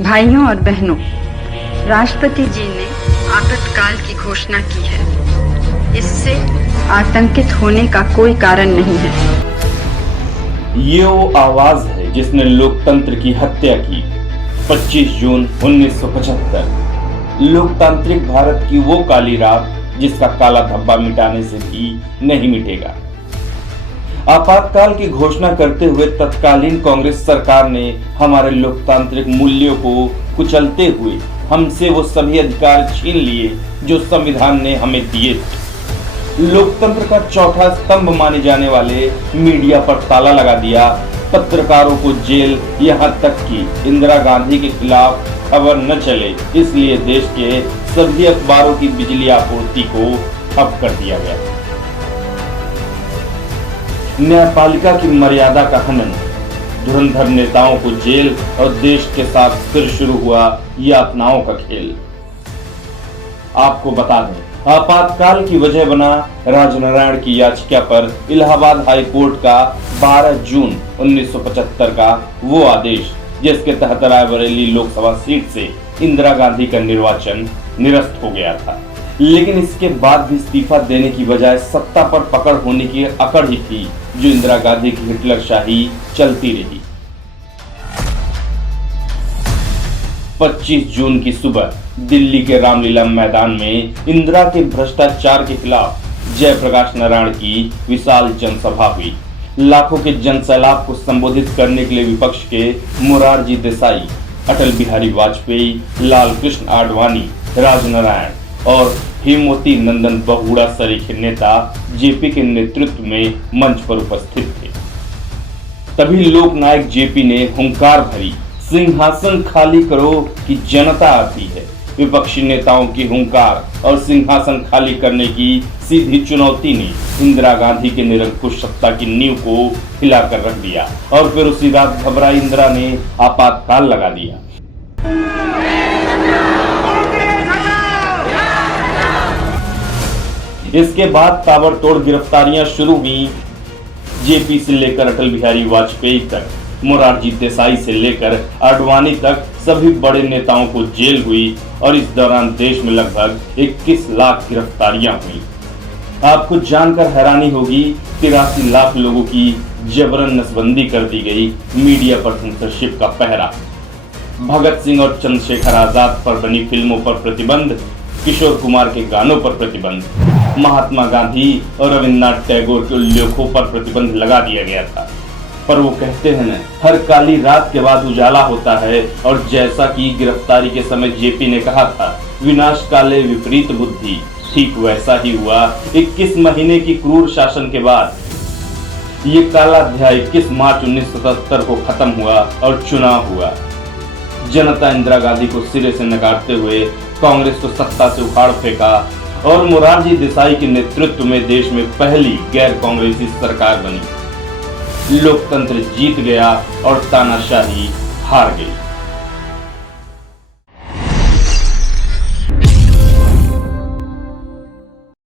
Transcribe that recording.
भाइयों और बहनों, राष्ट्रपति जी ने आपातकाल की घोषणा की है। इससे आतंकित होने का कोई कारण नहीं है। ये वो आवाज है जिसने लोकतंत्र की हत्या की। 25 जून 1975 लोकतांत्रिक भारत की वो काली रात जिसका काला धब्बा मिटाने से भी नहीं मिटेगा। आपातकाल की घोषणा करते हुए तत्कालीन कांग्रेस सरकार ने हमारे लोकतांत्रिक मूल्यों को कुचलते हुए हमसे वो सभी अधिकार छीन लिए जो संविधान ने हमें दिए थे। लोकतंत्र का चौथा स्तंभ माने जाने वाले मीडिया पर ताला लगा दिया। पत्रकारों को जेल, यहाँ तक कि इंदिरा गांधी के खिलाफ खबर न चले इसलिए देश के सभी अखबारों की बिजली आपूर्ति को ठप कर दिया गया। न्यायपालिका की मर्यादा का हनन, धुरंधर नेताओं को जेल और देश के साथ फिर शुरू हुआ यातनाओं का खेल। आपको बता दें, आपातकाल की वजह बना राजनारायण की याचिका पर इलाहाबाद हाई कोर्ट का 12 जून 1975 का वो आदेश जिसके तहत रायबरेली लोकसभा सीट से इंदिरा गांधी का निर्वाचन निरस्त हो गया था। लेकिन इसके बाद भी इस्तीफा देने की बजाय सत्ता पर पकड़ होने की अकड़ ही थी जो इंदिरा गांधी की हिटलरशाही चलती रही। 25 जून की सुबह दिल्ली के रामलीला मैदान में इंदिरा के भ्रष्टाचार के खिलाफ जयप्रकाश नारायण की विशाल जनसभा हुई। लाखों के जनसैलाब को संबोधित करने के लिए विपक्ष के मोरारजी देसाई, अटल बिहारी वाजपेयी, लाल कृष्ण आडवाणी, राजनारायण और हेमवती नंदन बहुगुणा सरीखे नेता जेपी के नेतृत्व में मंच पर उपस्थित थे। तभी लोकनायक जेपी ने हुंकार भरी, सिंहासन खाली करो कि जनता आती है। विपक्षी नेताओं की हुंकार और सिंहासन खाली करने की सीधी चुनौती ने इंदिरा गांधी के निरंकुश सत्ता की नींव को हिलाकर रख दिया और फिर उसी रात घबराई इंदिरा ने आपातकाल लगा दिया। इसके बाद ताबड़तोड़ गिरफ्तारियां शुरू हुई। जेपी से लेकर अटल बिहारी वाजपेयी तक, मोरारजी देसाई से लेकर आडवाणी तक सभी बड़े नेताओं को जेल हुई और इस दौरान देश में लगभग 21 लाख गिरफ्तारियां हुई। आपको जानकर हैरानी होगी, 83 लाख लोगों की जबरन नसबंदी कर दी गई। मीडिया पर सेंसरशिप का पहरा, भगत सिंह और चंद्रशेखर आजाद पर बनी फिल्मों पर प्रतिबंध, किशोर कुमार के गानों पर प्रतिबंध, महात्मा गांधी और रविन्द्रनाथ टैगोर के उल्लेखों पर प्रतिबंध लगा दिया गया था। पर वो कहते हैं न, हर काली रात के बाद उजाला होता है। और जैसा कि गिरफ्तारी के समय जेपी ने कहा था, विनाश काले विपरीत बुद्धि, ठीक वैसा ही हुआ। 21 महीने की क्रूर शासन के बाद ये काला अध्याय 21 मार्च 1977 को खत्म हुआ और चुनाव हुआ। जनता इंदिरा गांधी को सिरे से नकारते हुए कांग्रेस को सत्ता से उखाड़ फेंका और मोरारजी देसाई के नेतृत्व में देश में पहली गैर कांग्रेसी सरकार बनी। लोकतंत्र जीत गया और तानाशाही हार गई।